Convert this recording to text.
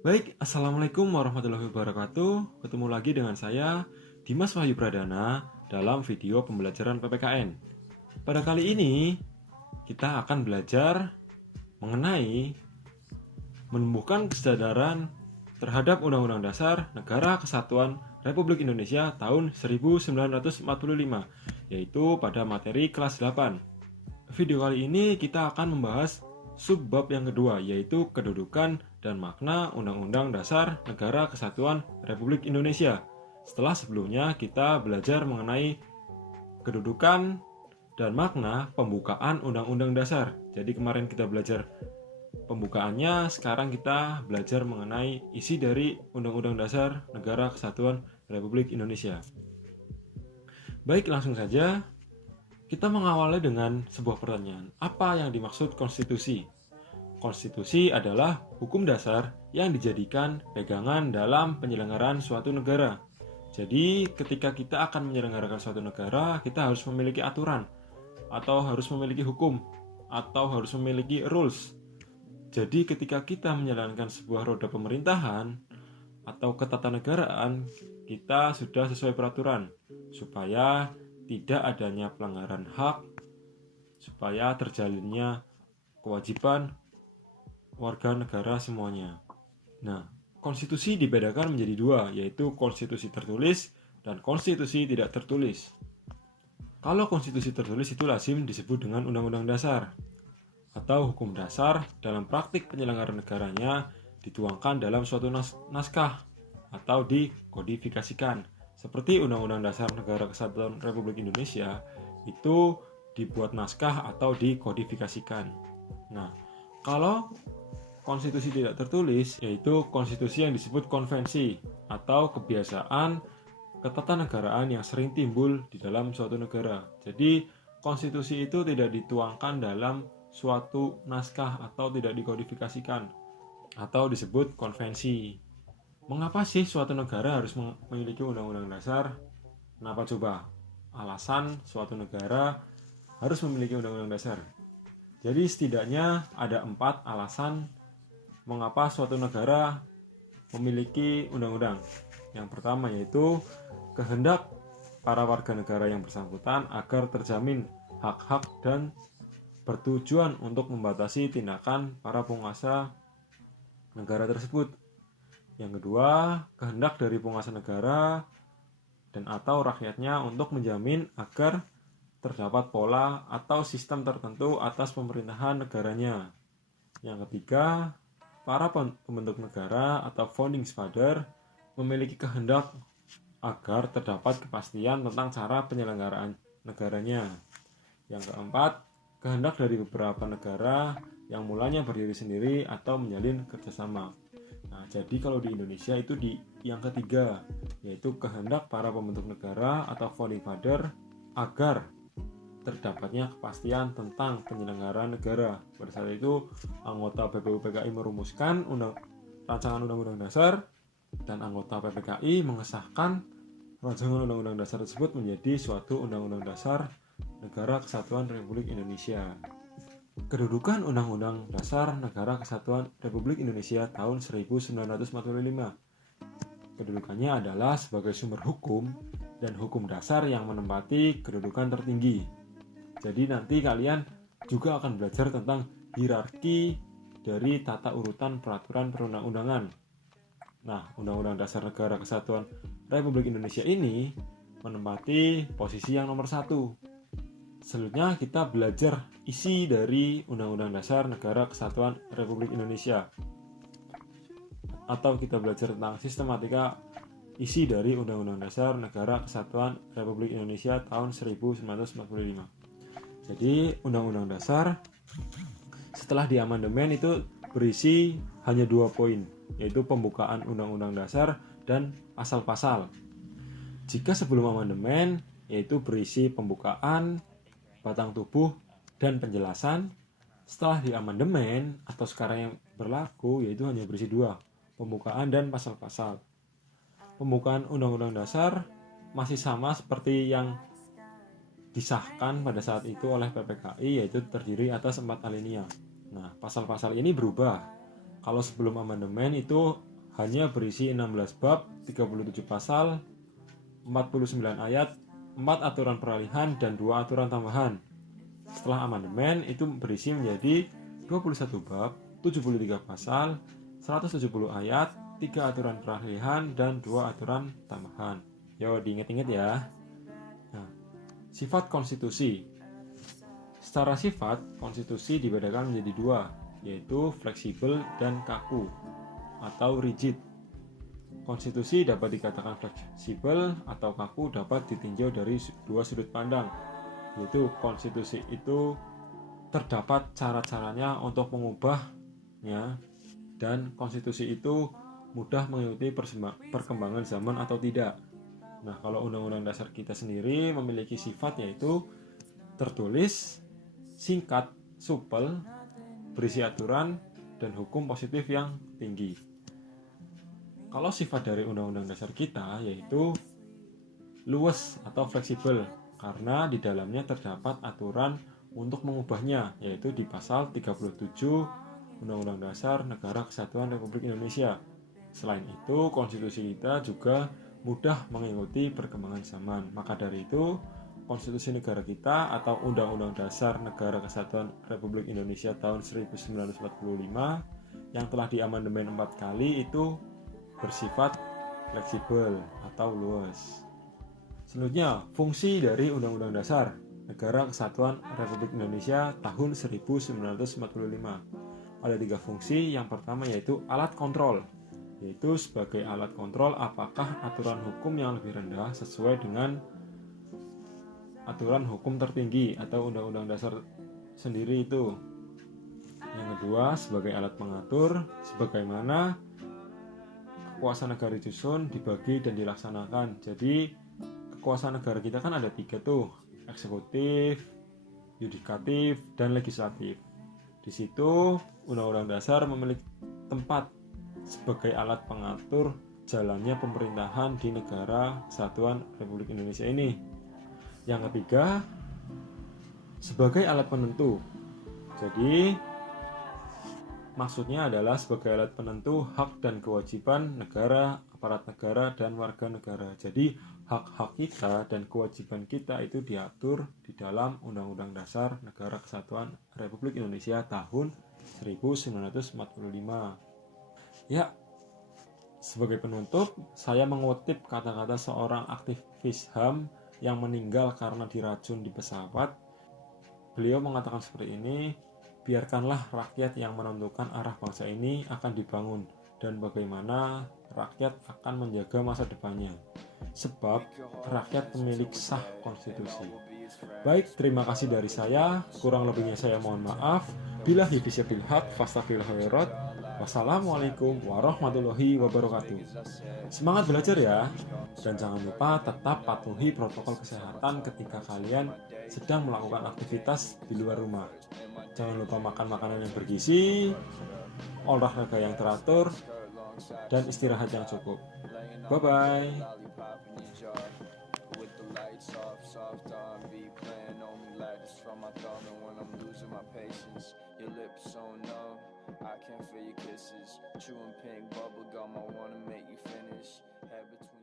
Baik, Assalamualaikum warahmatullahi wabarakatuh. Ketemu lagi dengan saya, Dimas Wahyu Pradana, dalam video pembelajaran PPKN. Pada kali ini, kita akan belajar mengenai menumbuhkan kesadaran terhadap Undang-Undang Dasar Negara Kesatuan Republik Indonesia tahun 1945, yaitu pada materi kelas 8. Video kali ini kita akan membahas subbab yang kedua, yaitu kedudukan dan makna Undang-Undang Dasar Negara Kesatuan Republik Indonesia. Setelah sebelumnya kita belajar mengenai kedudukan dan makna pembukaan Undang-Undang Dasar. Jadi kemarin kita belajar pembukaannya, sekarang kita belajar mengenai isi dari Undang-Undang Dasar Negara Kesatuan Republik Indonesia. Baik, langsung saja. Kita mengawali dengan sebuah pertanyaan. Apa yang dimaksud konstitusi? Konstitusi adalah hukum dasar yang dijadikan pegangan dalam penyelenggaraan suatu negara. Jadi, ketika kita akan menyelenggarakan suatu negara, kita harus memiliki aturan, atau harus memiliki hukum, atau harus memiliki rules. Jadi, ketika kita menjalankan sebuah roda pemerintahan atau ketatanegaraan, kita sudah sesuai peraturan, supaya tidak adanya pelanggaran hak, supaya terjalinnya kewajiban warga negara semuanya. Nah, konstitusi dibedakan menjadi dua, yaitu konstitusi tertulis dan konstitusi tidak tertulis. Kalau konstitusi tertulis itu lazim disebut dengan Undang-Undang Dasar, atau hukum dasar dalam praktik penyelenggaraan negaranya dituangkan dalam suatu naskah atau dikodifikasikan. Seperti Undang-Undang Dasar Negara Kesatuan Republik Indonesia itu dibuat naskah atau dikodifikasikan. Nah, kalau konstitusi tidak tertulis, yaitu konstitusi yang disebut konvensi atau kebiasaan ketatanegaraan yang sering timbul di dalam suatu negara. Jadi, konstitusi itu tidak dituangkan dalam suatu naskah atau tidak dikodifikasikan atau disebut konvensi. Mengapa sih suatu negara harus memiliki undang-undang dasar? Kenapa coba? Alasan suatu negara harus memiliki undang-undang dasar. Jadi setidaknya ada 4 alasan mengapa suatu negara memiliki undang-undang. Yang pertama yaitu kehendak para warga negara yang bersangkutan agar terjamin hak-hak dan bertujuan untuk membatasi tindakan para penguasa negara tersebut. Yang kedua, kehendak dari penguasa negara dan atau rakyatnya untuk menjamin agar terdapat pola atau sistem tertentu atas pemerintahan negaranya. Yang ketiga, para pembentuk negara atau founding father memiliki kehendak agar terdapat kepastian tentang cara penyelenggaraan negaranya. Yang keempat, kehendak dari beberapa negara yang mulanya berdiri sendiri atau menjalin kerjasama. Nah, jadi kalau di Indonesia itu di yang ketiga, yaitu kehendak para pembentuk negara atau founding father agar terdapatnya kepastian tentang penyelenggaraan negara. Pada saat itu, anggota BPUPKI merumuskan rancangan undang-undang dasar dan anggota PPKI mengesahkan rancangan undang-undang dasar tersebut menjadi suatu undang-undang dasar Negara Kesatuan Republik Indonesia. Kedudukan Undang-Undang Dasar Negara Kesatuan Republik Indonesia tahun 1945. Kedudukannya adalah sebagai sumber hukum dan hukum dasar yang menempati kedudukan tertinggi. Jadi nanti kalian juga akan belajar tentang hierarki dari tata urutan peraturan perundang-undangan. Nah, Undang-Undang Dasar Negara Kesatuan Republik Indonesia ini menempati posisi yang nomor 1. Selanjutnya kita belajar isi dari Undang-Undang Dasar Negara Kesatuan Republik Indonesia, atau kita belajar tentang sistematika isi dari Undang-Undang Dasar Negara Kesatuan Republik Indonesia tahun 1945. Jadi Undang-Undang Dasar setelah diamandemen itu berisi hanya 2 poin, yaitu pembukaan Undang-Undang Dasar dan pasal-pasal. Jika sebelum amandemen yaitu berisi pembukaan, batang tubuh, dan penjelasan, setelah di amandemen atau sekarang yang berlaku yaitu hanya berisi 2, pembukaan dan pasal-pasal. Pembukaan Undang-Undang Dasar masih sama seperti yang disahkan pada saat itu oleh PPKI, yaitu terdiri atas 4 alinea. Nah, pasal-pasal ini berubah. Kalau sebelum amandemen itu hanya berisi 16 bab, 37 pasal, 49 ayat, 4 aturan peralihan, dan 2 aturan tambahan. Setelah amandemen itu berisi menjadi 21 bab, 73 pasal, 170 ayat, 3 aturan peralihan, dan 2 aturan tambahan. Yo, diingat-ingat ya. Nah, sifat konstitusi. Secara sifat, konstitusi dibedakan menjadi dua, yaitu fleksibel dan kaku atau rigid. Konstitusi dapat dikatakan fleksibel atau kaku dapat ditinjau dari dua sudut pandang, yaitu konstitusi itu terdapat cara-caranya untuk mengubahnya, dan konstitusi itu mudah mengikuti perkembangan zaman atau tidak. Nah, kalau undang-undang dasar kita sendiri memiliki sifat yaitu tertulis, singkat, supel, berisi aturan, dan hukum positif yang tinggi. Kalau sifat dari undang-undang dasar kita yaitu luwes atau fleksibel, karena di dalamnya terdapat aturan untuk mengubahnya, yaitu di pasal 37 Undang-Undang Dasar Negara Kesatuan Republik Indonesia. Selain itu, konstitusi kita juga mudah mengikuti perkembangan zaman. Maka dari itu, konstitusi negara kita atau Undang-Undang Dasar Negara Kesatuan Republik Indonesia tahun 1945 yang telah diamandemen 4 kali itu bersifat fleksibel atau luas. Selanjutnya, fungsi dari Undang-Undang Dasar Negara Kesatuan Republik Indonesia tahun 1945. Ada 3 fungsi. Yang pertama yaitu alat kontrol, yaitu sebagai alat kontrol apakah aturan hukum yang lebih rendah sesuai dengan aturan hukum tertinggi atau undang-undang dasar sendiri itu. Yang kedua, sebagai alat mengatur sebagaimana kekuasaan negara disusun, dibagi, dan dilaksanakan. Jadi kekuasaan negara kita kan ada 3 tuh, eksekutif, yudikatif, dan legislatif. Di situ undang-undang dasar memiliki tempat sebagai alat pengatur jalannya pemerintahan di negara Kesatuan Republik Indonesia ini. Yang ketiga, sebagai alat penentu. Jadi, maksudnya adalah sebagai alat penentu hak dan kewajiban negara, aparat negara, dan warga negara. Jadi, hak-hak kita dan kewajiban kita itu diatur di dalam Undang-Undang Dasar Negara Kesatuan Republik Indonesia tahun 1945. Ya, sebagai penutup, saya mengutip kata-kata seorang aktivis HAM yang meninggal karena diracun di pesawat. Beliau mengatakan seperti ini, biarkanlah rakyat yang menentukan arah bangsa ini akan dibangun dan bagaimana rakyat akan menjaga masa depannya. Sebab rakyat pemilik sah konstitusi. Baik, terima kasih dari saya. Kurang lebihnya saya mohon maaf. Billahi taufiq wal hidayah. Wassalamualaikum warahmatullahi wabarakatuh. Semangat belajar ya, dan jangan lupa tetap patuhi protokol kesehatan ketika kalian sedang melakukan aktivitas di luar rumah. Jangan lupa makan makanan yang bergizi, olahraga yang teratur, dan istirahat yang cukup. Bye-bye. I can't feel your kisses. Chewing pink bubble gum, I wanna make you finish. Head between